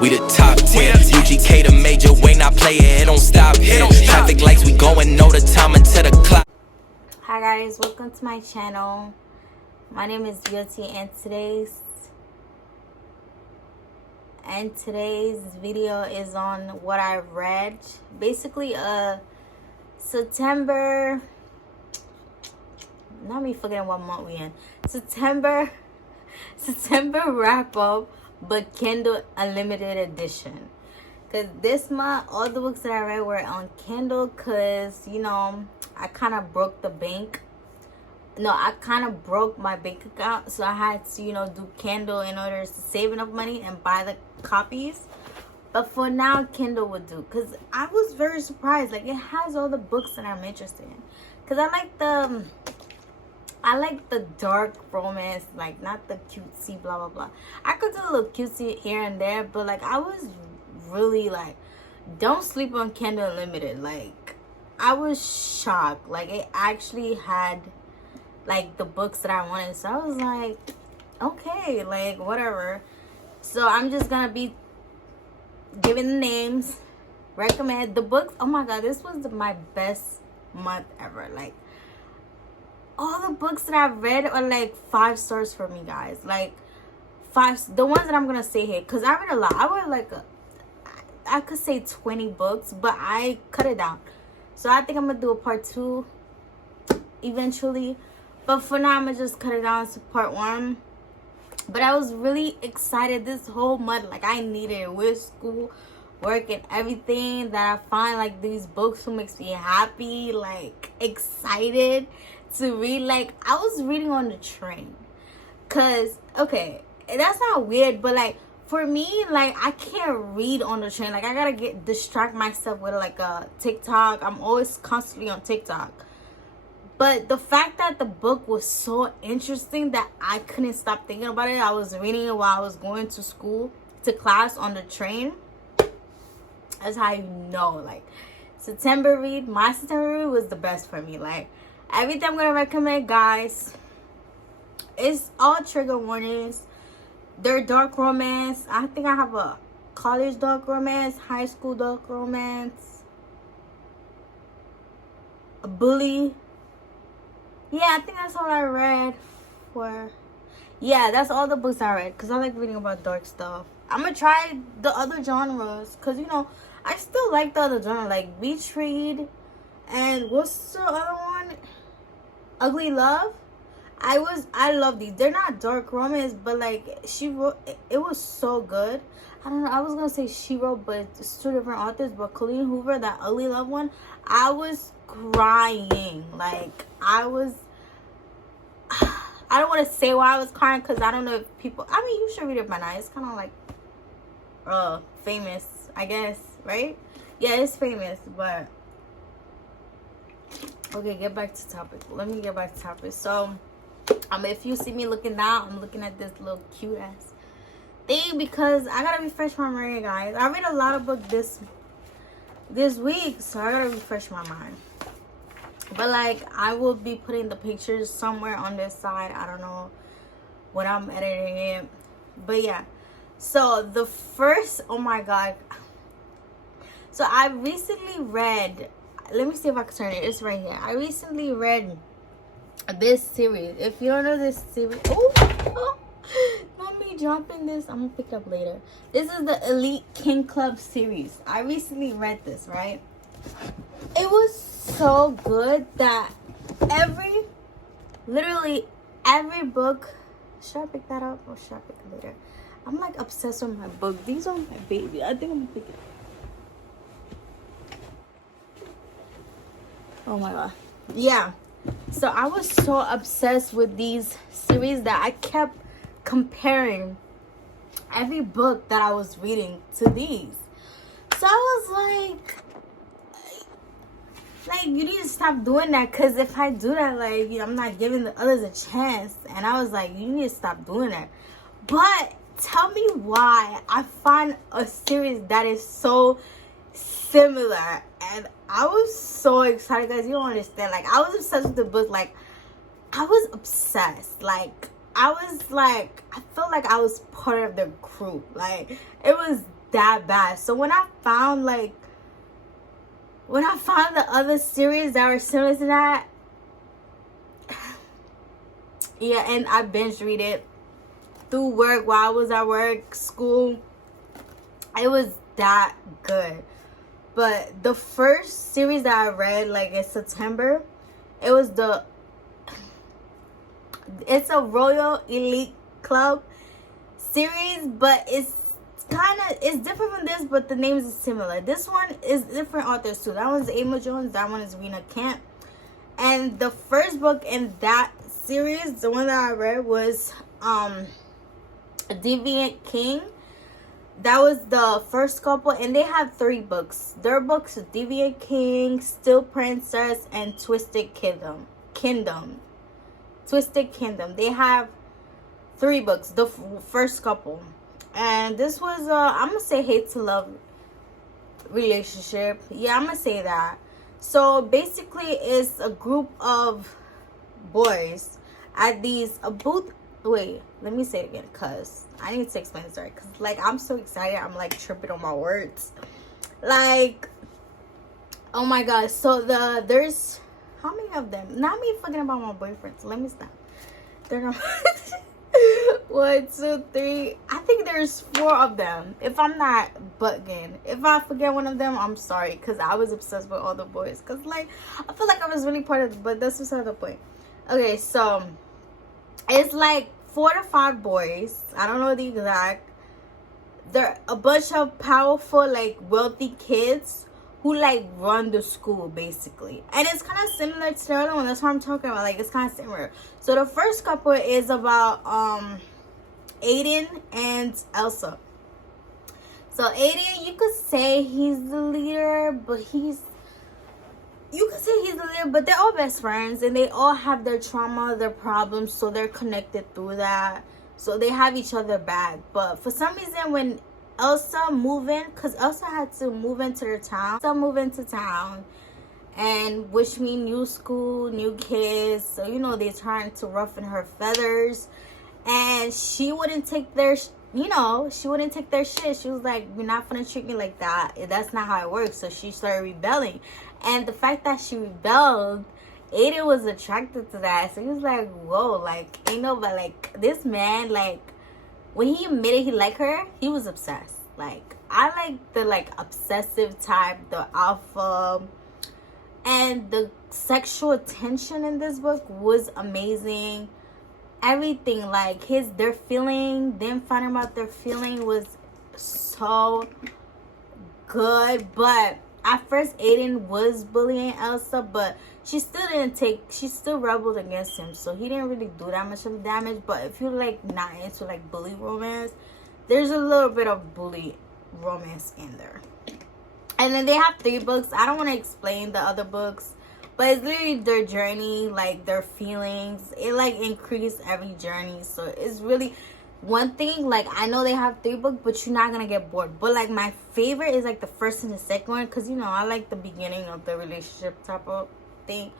We the top 10. UGK the major, way not play it, it don't stop here. Traffic lights, we going, know the time until the clock. Hi guys, welcome to my channel. My name is Beauty, and today's video is on what I read. Basically, September. Not me forgetting what month we in. September wrap up, but Kindle Unlimited Edition. Cause this month all the books that I read were on Kindle. Cause you know I kind of broke the bank. No, I kind of broke my bank account, so I had to do Kindle in order to save enough money and buy the copies. But for now, Kindle would do. Cause I was very surprised. Like, it has all the books that I'm interested in. Cause I like the dark romance, like not the cutesy blah blah blah. I could do a little cutesy here and there, but like I was really like, don't sleep on Kindle Unlimited. Like, I was shocked. Like, it actually had like the books that I wanted. So I was like, okay, like whatever. So I'm just gonna be giving the names, recommend the books. Oh my god, this was my best month ever. Like, all the books that I've read are like 5 stars for me, guys. Like, the ones that I'm gonna say here, because I read a lot. I read like I could say 20 books, but I cut it down. So I think I'm gonna do a part 2 eventually, but for now I'm gonna just cut it down to part 1. But I was really excited this whole month. Like, I needed it with school, work, and everything, that I find like these books who makes me happy, like excited to read. Like, I was reading on the train. Cause okay, that's not weird, but like for me, like I can't read on the train. Like, I gotta distract myself with like a TikTok. I'm always constantly on TikTok. But the fact that the book was so interesting that I couldn't stop thinking about it. I was reading it while I was going to class on the train. That's how you know. Like, my September read was the best for me. Like, everything I'm gonna recommend, guys, it's all trigger warnings. They're dark romance. I think I have a college dark romance, high school dark romance, a bully. Yeah, I think that's all I read for. Yeah, that's all the books I read, because I like reading about dark stuff. I'm gonna try the other genres, because I still like the other genre, like beach read, and what's the other one? Ugly Love. I love these. They're not dark romance, but like she wrote, it was so good. I don't know, I was gonna say she wrote, but it's 2 different authors. But Colleen Hoover, that Ugly Love one, I was crying. Like, I don't want to say why I was crying, because I don't know if people, I mean, you should read it by now. It's kind of like famous, I guess, right? Yeah, it's famous. But okay, get back to topic. Let me get back to topic. So if you see me looking down, I'm looking at this little cute ass thing, because I gotta refresh my memory, guys. I read a lot of books this week, so I gotta refresh my mind. But like, I will be putting the pictures somewhere on this side. I don't know when I'm editing it, but yeah. So the first, oh my god. So I recently read, let me see if I can turn it. It's right here. I recently read this series. If you don't know this series, not me dropping this. I'm gonna pick it up later. This is the Elite King Club series. I recently read this, right? It was so good that literally every book. Should I pick that up or should I pick it later? I'm like obsessed with my book. These are my baby. I think I'm gonna pick it up. Oh my god. Yeah. So I was so obsessed with these series that I kept comparing every book that I was reading to these. So I was like, you need to stop doing that, because if I do that, like, I'm not giving the others a chance. And I was like, you need to stop doing that. But tell me why I find a series that is so similar. And I was so excited, guys. You don't understand. Like, I was obsessed with the book. Like, I was obsessed. Like, I felt like I was part of the crew. Like, it was that bad. So when I found the other series that were similar to that, yeah, and I binge read it through work while I was at work, school. It was that good. But the first series that I read, like in September, it's a Royal Elite Club series, but it's different from this, but the names are similar. This one is different authors too. That one's Emma Jones, that one is Rena Camp. And the first book in that series, the one that I read, was Deviant King. That was the first couple, and they have 3 books. Their books are Deviant King, Still Princess, and Twisted Kingdom. Twisted Kingdom. They have 3 books, the first couple. And this was I'm gonna say hate to love relationship. Yeah, I'm gonna say that. So basically it's a group of boys at these booth. Wait, let me say it again, cause I need to explain this right. Cause like I'm so excited, I'm like tripping on my words. Like, oh my god. So there's how many of them? Not me fucking about my boyfriends. Let me stop. There are 1, 2, 3. I think there's 4 of them. If I'm not bugging, if I forget one of them, I'm sorry. Cause I was obsessed with all the boys. Cause like I feel like I was really part of it, but that's beside the point. Okay, so it's like 4 to 5 boys. I don't know the exact. They're a bunch of powerful, like wealthy kids who like run the school basically. And it's kind of similar to the other one. That's what I'm talking about. Like it's kind of similar. So the first couple is about Aiden and Elsa. So Aiden, you could say he's the leader, but they're all best friends and they all have their trauma, their problems, so they're connected through that. So they have each other back. But for some reason, when Elsa moved in, because Elsa had to move into their town. Elsa moved into town, and which means new school, new kids. So, you know, they're trying to roughen her feathers. And she wouldn't take their, shit. She was like, you're not gonna treat me like that. That's not how it works. So she started rebelling. And the fact that she rebelled, Aiden was attracted to that. So he was like, whoa, like, ain't nobody, like, this man, like, when he admitted he liked her, he was obsessed. Like, I like the, like, obsessive type, the alpha. And the sexual tension in this book was amazing. Everything, like, them finding out their feeling was so good. But at first, Aiden was bullying Elsa, but she still rebelled against him. So he didn't really do that much of damage. But if you're, like, not into, like, bully romance, there's a little bit of bully romance in there. And then they have 3 books. I don't want to explain the other books, but it's literally their journey, like, their feelings. It, like, increased every journey. So it's really one thing, like, I know they have 3 books, but you're not gonna get bored. But, like, my favorite is, like, the first and the second one, because, you know, I like the beginning of the relationship type of thing.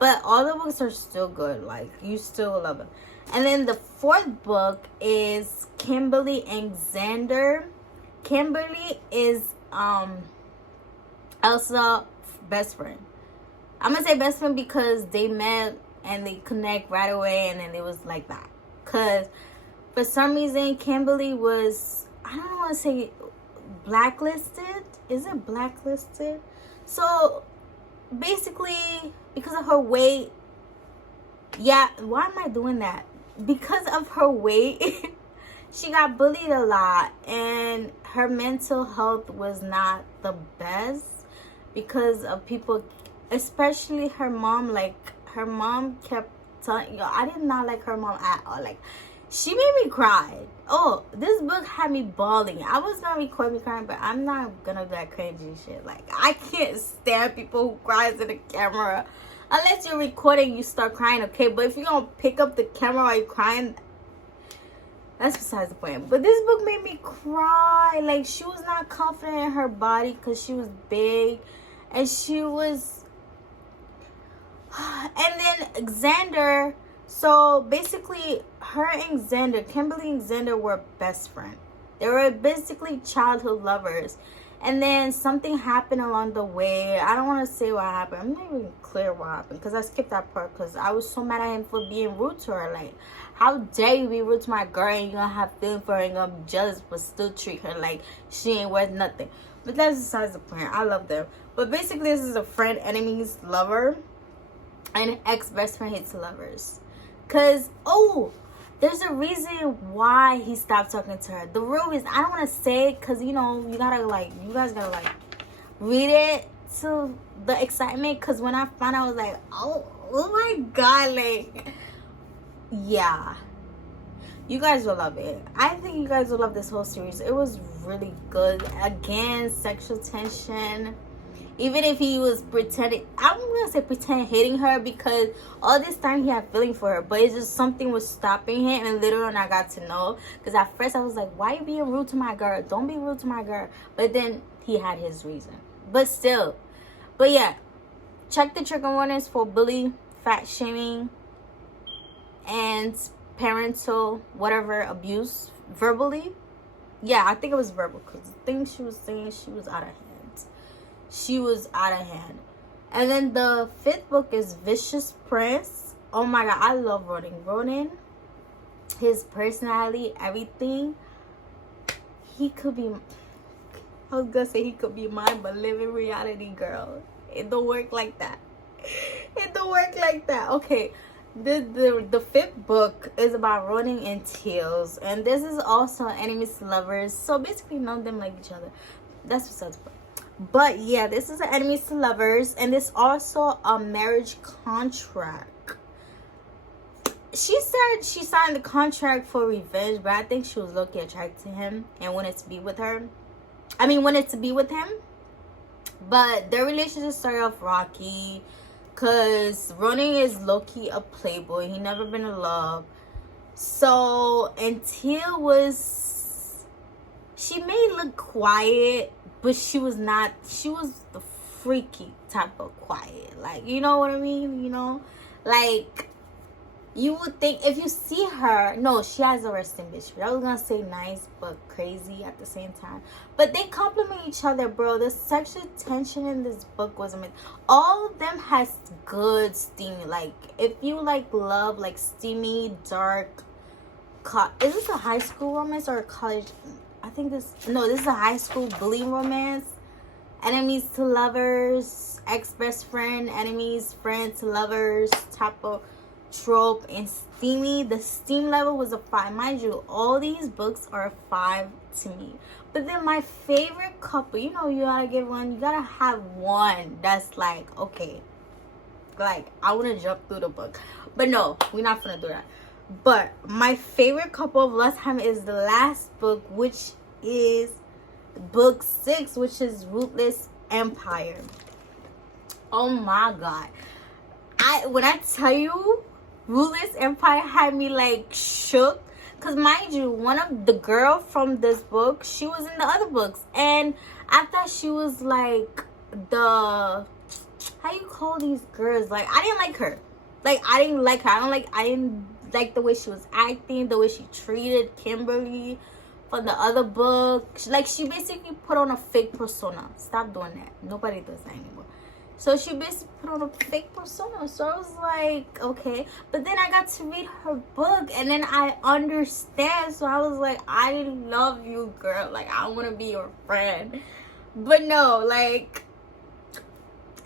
But all the books are still good. Like, you still love them. And then the 4th book is Kimberly and Xander. Kimberly is Elsa's best friend. I'm gonna say best friend because they met and they connect right away, and then it was like that. Because for some reason, Kimberly was, I don't want to say blacklisted. Is it blacklisted? So basically, because of her weight, yeah, why am I doing that? Because of her weight, she got bullied a lot, and her mental health was not the best because of people, especially her mom. Like, her mom kept telling, I did not like her mom at all. Like, she made me cry. Oh, this book had me bawling. I was gonna record me crying, but I'm not gonna do that crazy shit. Like, I can't stand people who cries in the camera. Unless you're recording, you start crying, okay? But if you don't pick up the camera while you're crying, that's besides the point. But this book made me cry. Like, she was not confident in her body because she was big. And she was... And then Xander... So, basically, her and Xander, Kimberly and Xander were best friends. They were basically childhood lovers. And then something happened along the way. I don't want to say what happened. I'm not even clear what happened because I skipped that part because I was so mad at him for being rude to her. Like, how dare you be rude to my girl and you're going to have feeling for her and you're going to be jealous but still treat her like she ain't worth nothing. But that's besides the point. I love them. But basically, this is a friend, enemies, lover. And ex-best friend hates lovers. Because, there's a reason why he stopped talking to her. The real reason, I don't want to say it because, you know, you guys gotta read it to the excitement. Because when I found out, I was like, oh my God, like, yeah. You guys will love it. I think you guys will love this whole series. It was really good. Again, sexual tension. Even if he was pretending, I'm gonna say pretend hitting her because all this time he had feeling for her, but it's just something was stopping him. And later on I got to know, because at first I was like, why you being rude to my girl? Don't be rude to my girl. But then he had his reason. But still. But yeah, check the trigger warnings for bully, fat shaming, and parental whatever abuse verbally. Yeah, I think it was verbal because the things she was saying, she was out of hand. She was out of hand. And then the 5th book is Vicious Prince. Oh my God, I love Ronan. His personality, everything. He could be, I was gonna say he could be mine, but live in reality, girl. It don't work like that. It don't work like that. Okay, the 5th book is about Ronan and Tails. And this is also enemies to lovers. So basically none of them like each other. That's besides the point. But yeah, this is an enemies to lovers, and it's also a marriage contract. She said she signed the contract for revenge, but I think she was low-key attracted to him and wanted to be with her. Wanted to be with him. But their relationship started off rocky because Ronan is low-key a playboy. He never been in love. So, and Tia was, she may look quiet, but she was not. She was the freaky type of quiet. Like, you know what I mean? You know? Like, you would think if you see her. No, she has a resting bitch. I was going to say nice, but crazy at the same time. But they complement each other, bro. The sexual tension in this book was amazing. All of them has good steamy. Like, if you like love, like steamy, dark. Is this a high school romance or a college? I think this is a high school bullying romance. Enemies to lovers, ex-best friend, enemies, friend to lovers, type of trope, and steamy. The steam level was a 5. Mind you, all these books are a 5 to me. But then my favorite couple, you know, you gotta get one. You gotta have one that's like, okay, like, I want to jump through the book. But no, we're not gonna do that. But my favorite couple of last time is the last book, which is book 6, which is Ruthless Empire. Oh my God. When I tell you, Ruthless Empire had me like shook. Because mind you, one of the girl from this book, she was in the other books. And I thought she was like the, how you call these girls? Like, I didn't like her. Like, I didn't like her. I didn't like the way she was acting, the way she treated Kimberly from the other book. Like, she basically put on a fake persona. Stop doing that. Nobody does that anymore. So she basically put on a fake persona. So I was like, okay. But then I got to read her book, and then I understand. So I was like, I love you, girl. Like, I want to be your friend. But no, like,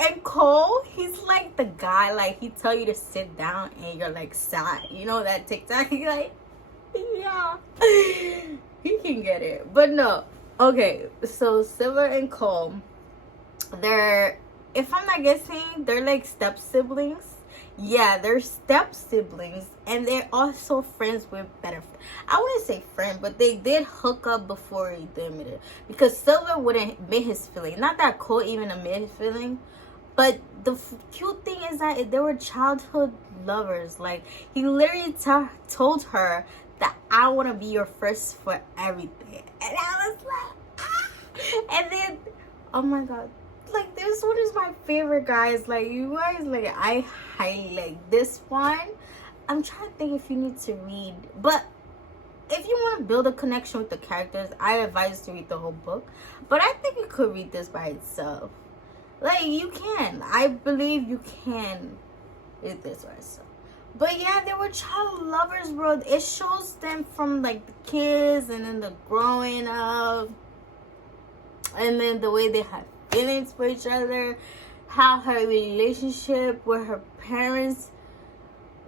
and Cole, he's like the guy, like, he tell you to sit down and you're like sad. You know that TikTok? He's like, yeah. He can get it. But no. Okay, so Silver and Cole, they're, if I'm not guessing, they're like step siblings. Yeah, they're step siblings. And they're also friends with better friends. I wouldn't say friend, but they did hook up before they admitted. Because Silver wouldn't admit his feeling. Not that Cole even admitted his feeling. But the cute thing is that they were childhood lovers. Like, he literally told her that I want to be your first for everything. And I was like, ah. And then, oh my God. Like, this one is my favorite, guys. Like, you guys, like, I highly like this one. I'm trying to think if you need to read. But if you want to build a connection with the characters, I advise to read the whole book. But I think you could read this by itself. Like, you can. I believe you can read this by itself. But yeah, they were child lovers, bro. It shows them from like the kids and then the growing up, and then the way they have feelings for each other, how her relationship with her parents,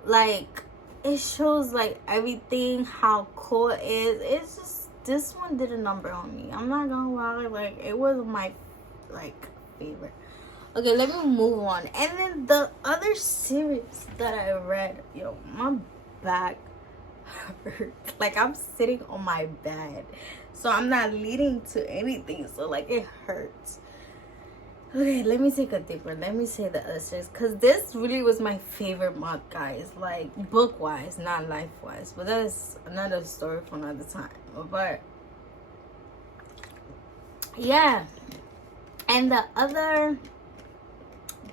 like, it shows like everything, how cool it is. It's just, this one did a number on me. I'm not gonna lie, like, it was my like favorite. Okay, let me move on. And then the other series that I read, yo, my back hurts. Like, I'm sitting on my bed, so I'm not leading to anything. So, like, it hurts. Okay, let me take a deep breath. Let me say the other series, because this really was my favorite month, guys. Like, book-wise, not life-wise. But that's another story for another time. But, yeah. And the other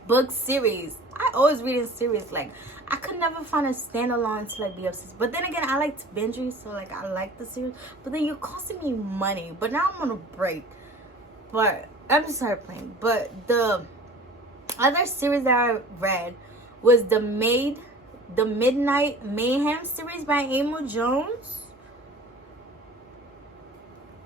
book series, I always read in series. Like, I could never find a standalone to like be obsessed. But then again, I like to binge read, so like I like the series. But then you're costing me money. But now I'm on a break. But I'm just started playing. But the other series that I read was the Midnight Mayhem series by Emma Jones.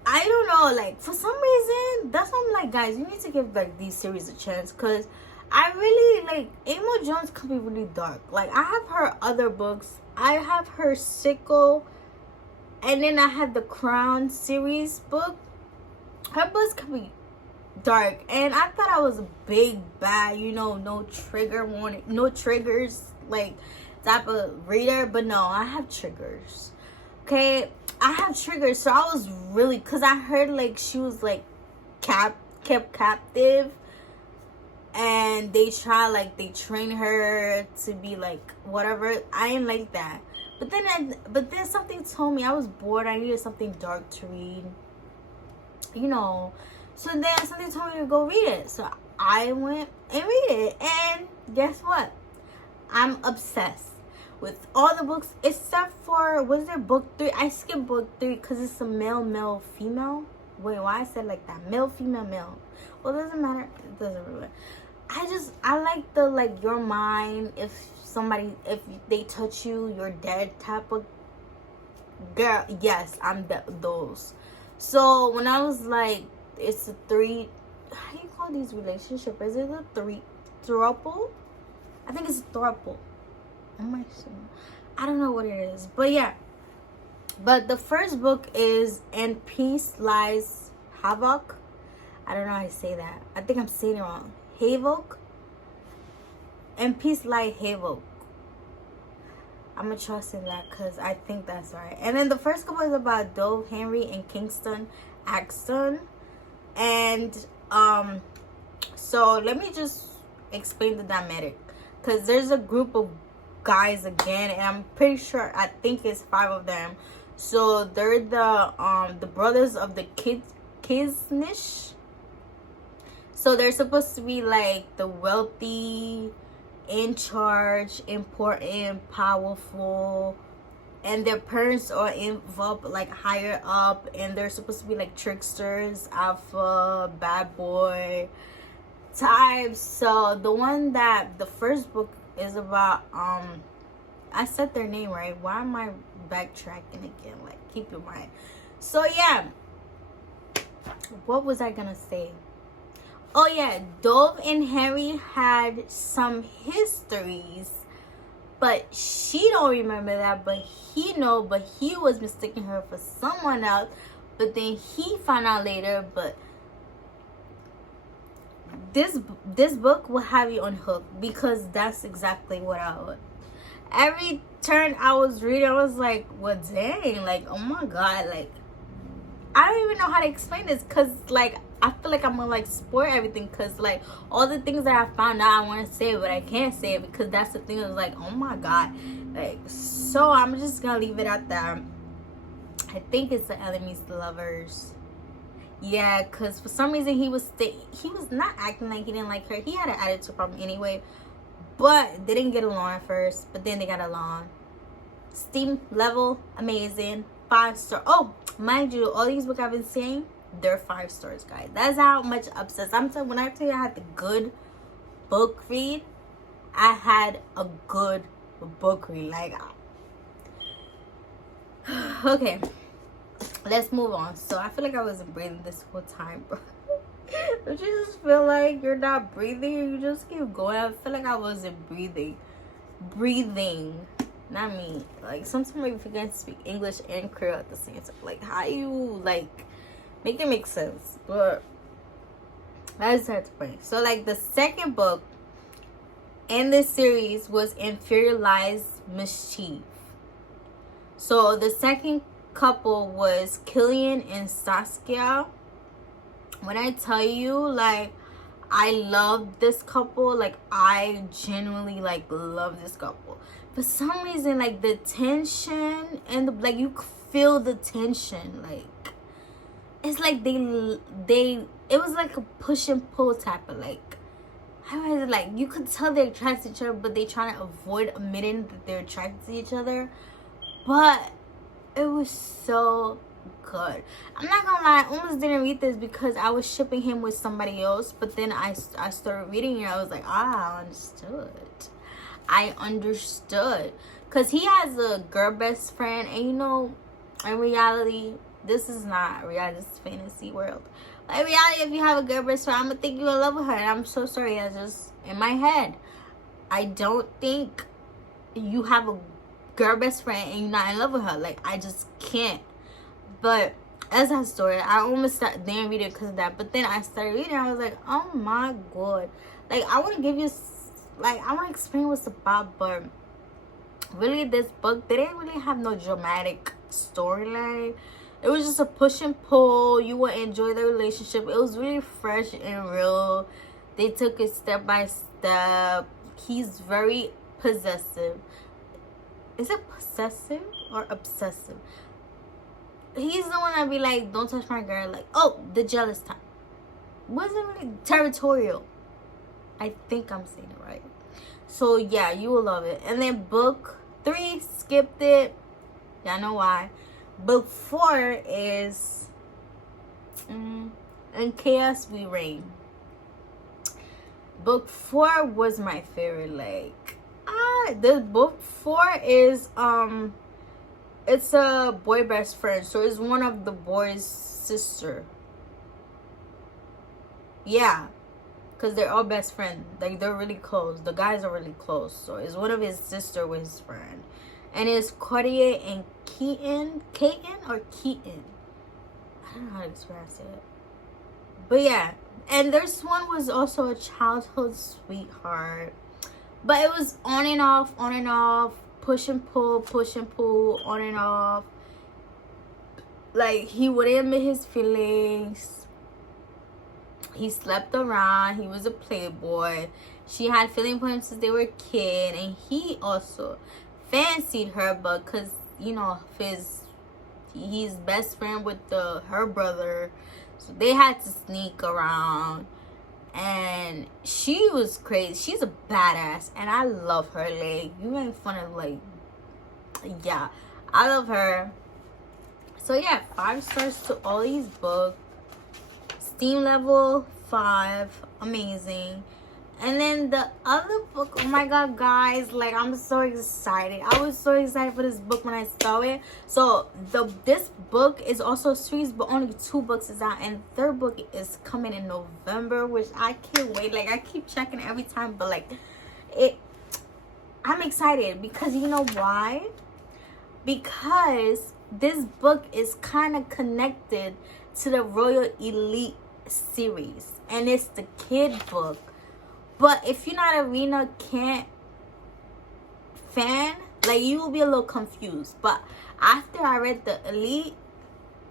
I don't know, like, for some reason, that's why I'm like, guys, you need to give like these series a chance, because I really like Emma Jones can be really dark. Like, I have her other books. I have her Sickle, and then I have the Crown series book. Her books can be dark, and I thought I was a big bad, you know, no trigger warning, no triggers, like, type of reader. But no, I have triggers. Okay, I have triggers. So I was really, because I heard like she was like kept captive, and they train her to be like whatever. I didn't like that. But then something told me I was bored. I needed something dark to read, you know. So then something told me to go read it. So I went and read it, and guess what? I'm obsessed with all the books except for, was there book 3? I skipped book 3 because it's a male, female. Wait, why I said like that? Male, female, male. Well, it doesn't matter. It doesn't really matter. I like the, like, your mind, if they touch you, you're dead type of girl. Yes, I'm those. So when I was like, it's a 3, how do you call these relationships? Is it a throuple? I think it's a throuple. I don't know what it is, but yeah. But the first book is "And Peace Lies Havoc." I don't know how to say that. I think I'm saying it wrong. Havoc. And Peace Lies Havoc. I'm gonna trust in that because I think that's right. And then the first couple is about Dove Henry and Kingston Axton. And so let me just explain the dynamic, because there's a group of guys again, and I'm pretty sure, I think it's 5 of them. So they're the brothers of the Kisnish. So they're supposed to be like the wealthy, in charge, important, powerful, and their parents are involved like higher up, and they're supposed to be like tricksters, alpha, bad boy types. So the first book is about, I said their name right. Why am I backtracking again? Like, keep in mind. So yeah, what was I gonna say? Oh yeah, Dove and Harry had some histories, but she don't remember that, but he know. But he was mistaking her for someone else, but then he found out later. But this book will have you on hook, because that's exactly what I would. Every turn I was reading, I was like, well, dang, like, oh my god, like, I don't even know how to explain this, because like I feel like I'm gonna like spoil everything, because like all the things that I found out I want to say, but I can't say it, because that's the thing. Is like, oh my god, like, so I'm just gonna leave it at that. I think it's the enemies to lovers. Yeah, because for some reason he was not acting like he didn't like her. He had an attitude problem anyway, but they didn't get along at first, but then they got along. Steam level amazing, 5 star. Oh, mind you, all these books I've been saying, they're 5 stars, guys. That's how much obsessed I'm telling. When I tell you I had the good book read, I had a good book read. Like, okay, let's move on. So I feel like I wasn't breathing this whole time, bro. Don't you just feel like you're not breathing? You just keep going. I feel like I wasn't breathing. Not me. Like, sometimes I forget to speak English and Creole at the same time. Like, how you, like, make it make sense? But I just had to pray. So, like, the second book in this series was Inferior Lies Mischief. So, the second couple was Killian and Saskia. When I tell you, like, I love this couple. Like, I genuinely, like, love this couple. For some reason, like, the tension and the, like, you could feel the tension. Like, it's like it was like a push and pull type of, like, how is it, like, you could tell they're attracted to each other, but they trying to avoid admitting that they're attracted to each other. But it was so good. I'm not gonna lie, I almost didn't read this because I was shipping him with somebody else, but then I started reading it. I was like, I understood because he has a girl best friend, and you know, in reality, this is not reality, this is fantasy world. But in reality, if you have a girl best friend, I'm gonna think you're in love with her, and I'm so sorry, that's just in my head. I don't think you have a girl best friend and you're not in love with her. Like, I just can't. But that's that story. I almost didn't read it because of that. But then I started reading. I was like, oh my god. Like, I want to give you, like, I want to explain what's about. But really, this book, they didn't really have no dramatic storyline. It was just a push and pull. You would enjoy the relationship. It was really fresh and real. They took it step by step. He's very possessive. Is it possessive or obsessive? He's the one that be like, don't touch my girl. Like, oh, the jealous type. Wasn't really territorial. I think I'm saying it right. So, yeah, you will love it. And then book 3, skipped it. Y'all know why. Book 4 is In Chaos We Reign. Book 4 was my favorite. Like, the book 4 is, it's a boy best friend. So it's one of the boy's sister. Yeah. Because they're all best friends. Like, they're really close. The guys are really close. So it's one of his sister with his friend. And it's Cartier and Keaton. Keaton or Keaton? I don't know how to express it. But yeah. And this one was also a childhood sweetheart. But it was on and off, push and pull, on and off. Like, he wouldn't admit his feelings. He slept around. He was a playboy. She had feeling for him since they were a kid. And he also fancied her, but because, you know, he's best friend with her brother. So they had to sneak around. And she was crazy. She's a badass, and I love her. Like, you ain't funny. Like, yeah, I love her. So yeah, 5 stars to all these books. Steam level 5, amazing. And then the other book, oh my god, guys, like, I'm so excited. I was so excited for this book when I saw it. So this book is also a series, but only 2 books is out, and the 3rd book is coming in November, which I can't wait. Like, I keep checking every time, but like, I'm excited because you know why? Because this book is kind of connected to the Royal Elite series, and it's the kid book. But if you're not a Rena Kent fan, like, you will be a little confused. But after I read the Elite,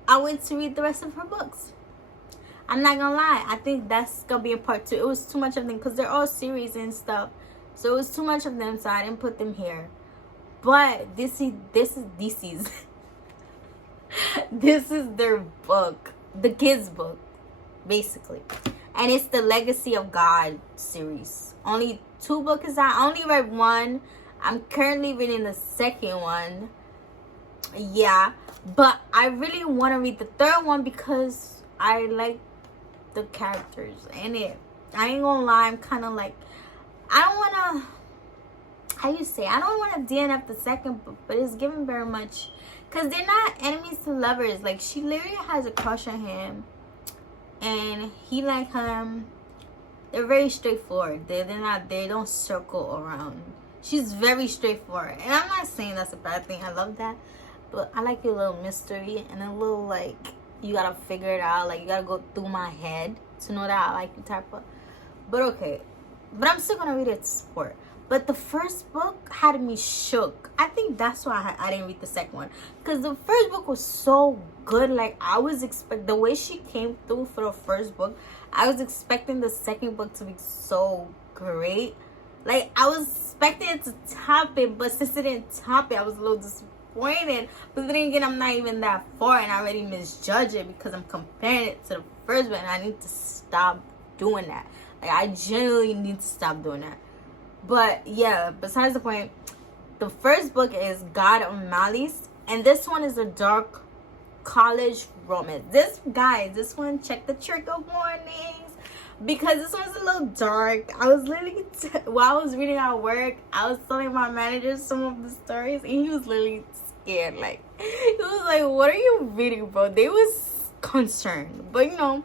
I went to read the rest of her books. I'm not gonna lie, I think that's gonna be a part 2. It was too much of them because they're all series and stuff. So it was too much of them, so I didn't put them here. But this is this is their book, the kids' book, basically. And it's the Legacy of God series. Only 2 books is out. I only read 1. I'm currently reading the 2nd one. Yeah, but I really want to read the third one because I like the characters in it. I ain't gonna lie, I'm kind of like, I don't want to, how you say, I don't want to DNF the second book, but it's given very much, because they're not enemies to lovers. Like, she literally has a crush on him, and he like him. They're very straightforward. They don't circle around. She's very straightforward, and I'm not saying that's a bad thing. I love that, but I like your little mystery and a little like you gotta figure it out. Like, you gotta go through my head to know that I like you type of. But okay, but I'm still gonna read it to support. But the first book had me shook. I think that's why I didn't read the second one, because the first book was so good. Like, I was expect the way she came through for the first book, I was expecting the second book to be so great. Like, I was expecting it to top it, but since it didn't top it, I was a little disappointed. But then again, I'm not even that far, and I already misjudge it because I'm comparing it to the first one, and I need to stop doing that. Like, I genuinely need to stop doing that. But yeah, besides the point, the first book is God of Malice, and this one is a dark college romance. This one, check the trigger warnings, because this one's a little dark. I was literally while I was reading at work, I was telling my manager some of the stories, and he was literally scared. Like, he was like, "What are you reading, bro?" They was concerned, but you know,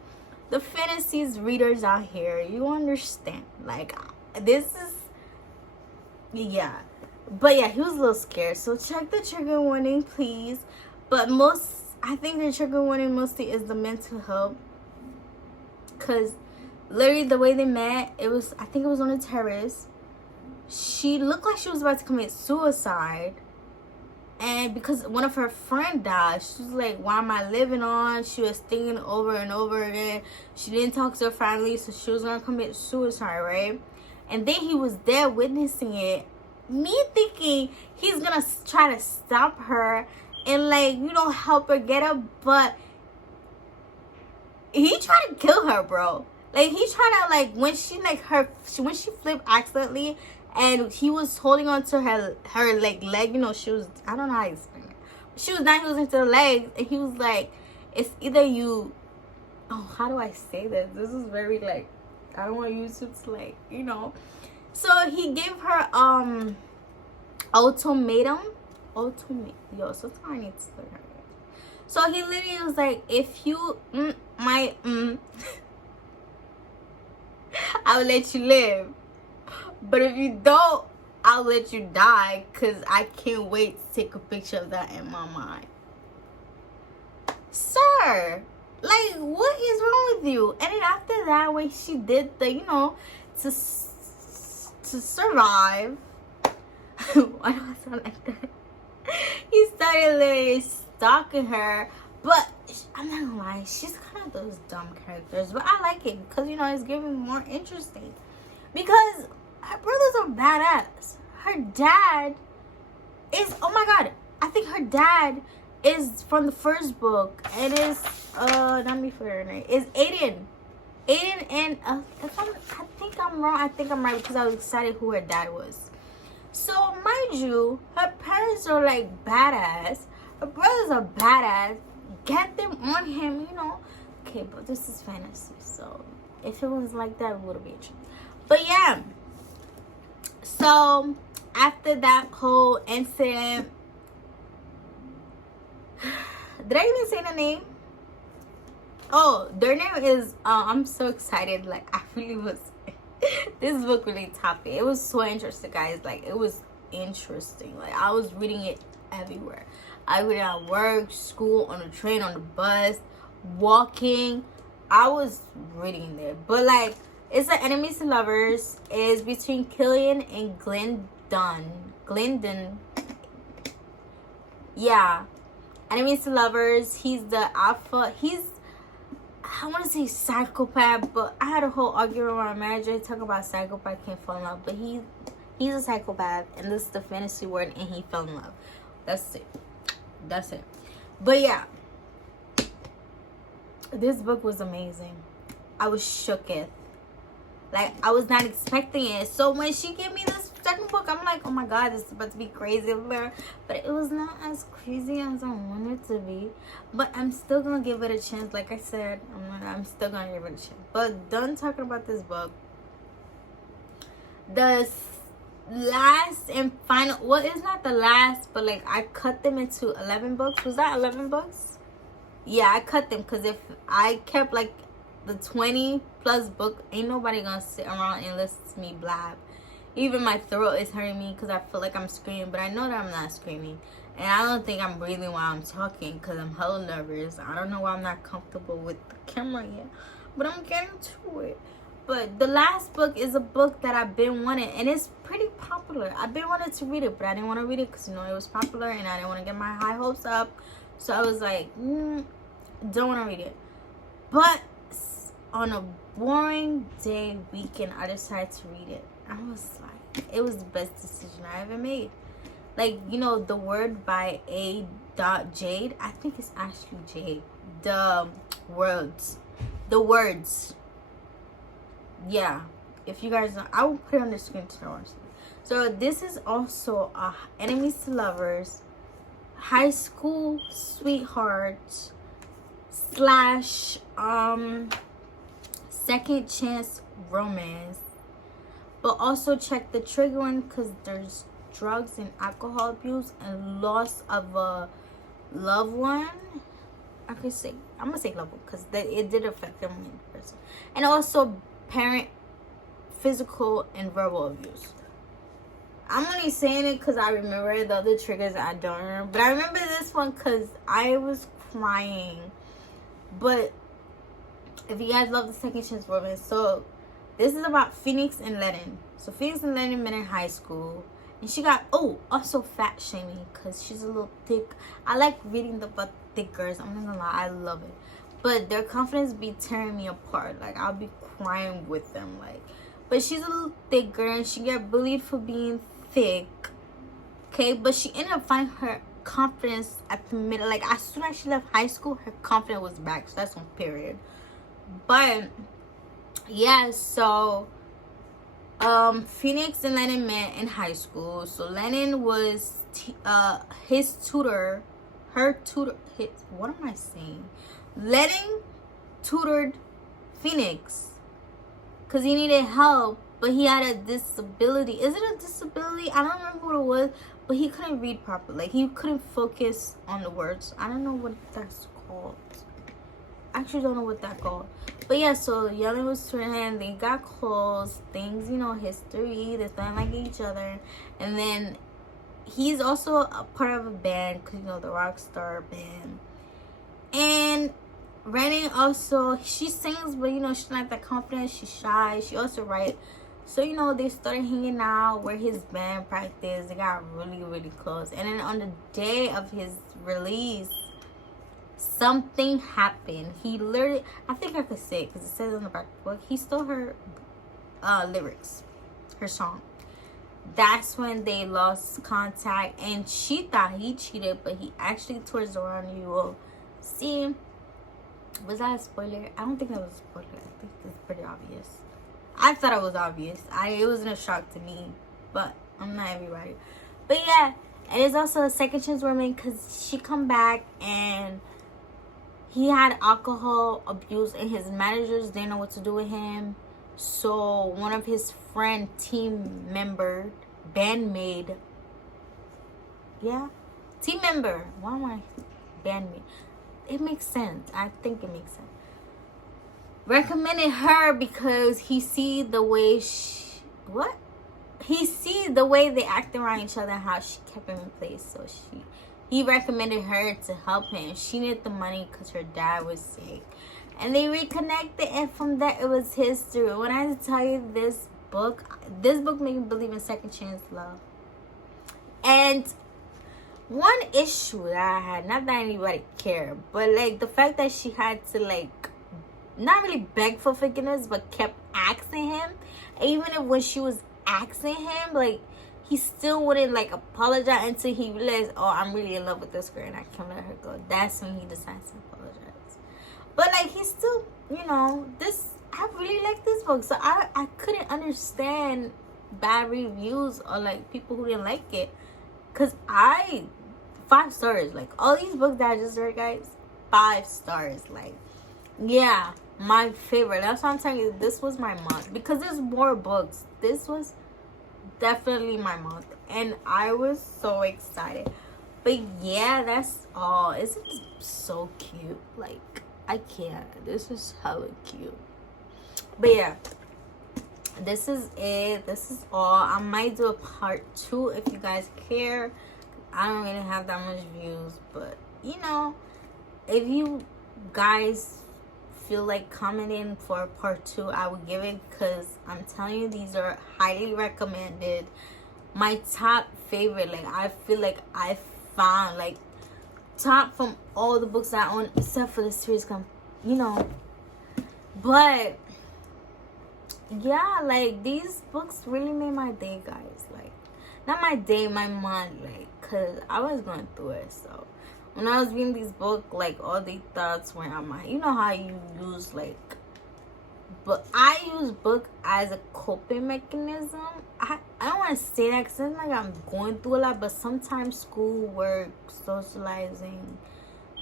the fantasies readers out here, you understand. Like, this is. Yeah, but yeah, he was a little scared, so check the trigger warning, please. But I think the trigger warning mostly is the mental health, because literally the way they met, I think it was on a terrace. She looked like she was about to commit suicide, and because one of her friends died, she was like, "Why am I living on?" She was thinking over and over again. She didn't talk to her family, so she was gonna commit suicide, right? And then he was there witnessing it. Me thinking he's gonna try to stop her and, like, you know, help her get up, but he tried to kill her, bro. Like, he tried to, like, when she flipped accidentally, and he was holding on to her like leg. You know, she was, I don't know how to explain it. She was not using to the legs, and he was like, "It's either you." Oh, how do I say this? This is very like, I don't want YouTube to, like, you know. So he gave her ultimatum. Yo, sometimes I need to learn her. So he literally was like, "If you I'll let you live. But if you don't, I'll let you die, because I can't wait to take a picture of that in my mind." Sir, like, what is wrong with you? And then after that, when she did the, you know, to survive, why do I sound like that? He started literally stalking her. But I'm not gonna lie, she's kind of those dumb characters, but I like it because, you know, it's giving more interesting. Because her brothers are badass. Her dad is, oh my god, I think her dad is from the first book, and is let me figure her name. Is Aiden, and I think I'm wrong. I think I'm right, because I was excited who her dad was. So mind you, her parents are like badass. Her brothers are badass. Get them on him, you know. Okay, but this is fantasy, so if it was like that, it would be interesting. But yeah. So after that whole incident, did I even say the name? Oh, their name is I'm so excited. Like, I really was this book really topped it. It was so interesting, guys. Like, it was interesting. Like, I was reading it everywhere. I read it at work, school, on the train, on the bus, walking. I was reading there. But like, it's the enemies to lovers. It's between Killian and Glendon. Yeah. Enemies to lovers. He's the alpha. I want to say psychopath, but I had a whole argument with my manager talking about psychopath can't fall in love, but he's a psychopath, and this is the fantasy word, and he fell in love. That's it. But yeah, this book was amazing. I was shooketh. Like, I was not expecting it. So when she gave me this second book, I'm like, oh my god, this is about to be crazy, but it was not as crazy as I wanted it to be. But I'm still gonna give it a chance. Like I said, I'm still gonna give it a chance. But done talking about this book. The last and final, well, it's not the last, but like I cut them into 11 books. Was that 11 books? Yeah, I cut them because if I kept like the 20 plus book, ain't nobody gonna sit around and listen to me blab. Even my throat is hurting me because I feel like I'm screaming, but I know that I'm not screaming. And I don't think I'm breathing while I'm talking because I'm hella nervous. I don't know why I'm not comfortable with the camera yet, but I'm getting to it. But the last book is a book that I've been wanting, and it's pretty popular. I've been wanting to read it, but I didn't want to read it because, you know, it was popular, and I didn't want to get my high hopes up. So I was like, don't want to read it. But on a boring day weekend, I decided to read it. I was like, it was the best decision I ever made. Like, you know, The Word by A. Jade. I think it's actually Jade. The words. Yeah, if you guys know, I will put it on the screen to watch it. So this is also enemies to lovers, high school sweethearts slash second chance romance. But also check the trigger one because there's drugs and alcohol abuse and loss of a loved one. I'm gonna say loved one because it did affect them in person, and also parent physical and verbal abuse. I'm only saying it because I remember the other triggers I don't remember, but I remember this one because I was crying. But if you guys love the second chance romance, so this is about Phoenix and Lennon. So Phoenix and Lennon met in high school, and she got also fat shaming because she's a little thick. I like reading about thick girls. I'm not gonna lie, I love it. But their confidence be tearing me apart. Like, I'll be crying with them. Like, but she's a little thick girl, and she got bullied for being thick. Okay, but she ended up finding her confidence at the middle. Like, as soon as she left high school, her confidence was back. So that's one period. But yeah, so Phoenix and Lennon met in high school. So Lennon was his tutor, what am I saying? Lennon tutored Phoenix because he needed help, but he had a disability. Is it a disability? I don't remember what it was, but he couldn't read properly. Like, he couldn't focus on the words. I don't know what that's called. I actually don't know what that's called. But yeah, so Yellen was tutoring him. They got close. Things, you know, history. They started liking each other. And then he's also a part of a band because, you know, the rock star band. And Rennie also, she sings, but, you know, she's not that confident. She's shy. She also writes. So, you know, they started hanging out where his band practiced. They got really, really close. And then on the day of his release, something happened. He literally, I think I could say it because it says on the back of the book, he stole her lyrics, her song. That's when they lost contact, and she thought he cheated, but he actually towards around. You will see. Was that a spoiler? I don't think that was a spoiler. I think it's pretty obvious. I thought it was obvious. It wasn't a shock to me, but I'm not everybody. But yeah, and it's also a second chance woman because she come back and he had alcohol abuse, and his managers didn't know what to do with him. So one of his friend, team member, bandmate, team member. Why am I bandmate? It makes sense. I think it makes sense. Recommended her because he see the way they act around each other and how she kept him in place. So he recommended her to help him. She needed the money because her dad was sick. And they reconnected, and from that it was history. When I tell you this book made me believe in second chance love. And one issue that I had, not that anybody cared, but like the fact that she had to like not really beg for forgiveness, but kept asking him. And even if when she was asking him, like, he still wouldn't like apologize until he realized, oh, I'm really in love with this girl and I can't let her go. That's when he decides to apologize. But like, he still, you know, I really like this book. So I couldn't understand bad reviews or like people who didn't like it. Cause 5 stars. Like all these books that I just read, guys, 5 stars. Like, yeah, my favorite. That's why I'm telling you, this was my month. Because there's more books. This was definitely my month. And I was so excited. But yeah, that's all. Isn't it so cute? Like, I can't. This is hella cute. But yeah, this is it. This is all. I might do a part 2 if you guys care. I don't really have that much views, but you know, if you guys feel like commenting for part 2, I would give it, because I'm telling you, these are highly recommended. My top favorite. Like, I feel like I found like top from all the books I own, except for the series you know. But yeah, like these books really made my day, guys. Like, not my day, my month. Like, cause I was going through it. So when I was reading these books, like all the thoughts went on my, you know how you use like, but I use book as a coping mechanism. I don't want to say that because it's like I'm going through a lot, but sometimes school, work, socializing,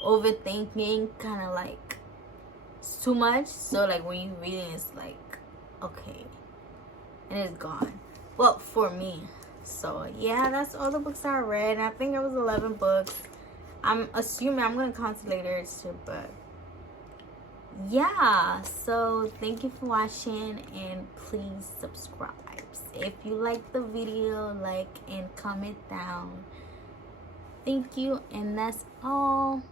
overthinking, kind of like it's too much. So like when you reading, it's like, okay, and it's gone. Well, for me. So yeah, that's all the books I read. I think it was 11 books. I'm assuming I'm gonna count it later too, but yeah. So thank you for watching, and please subscribe if you like the video. Like and comment down. Thank you, and that's all.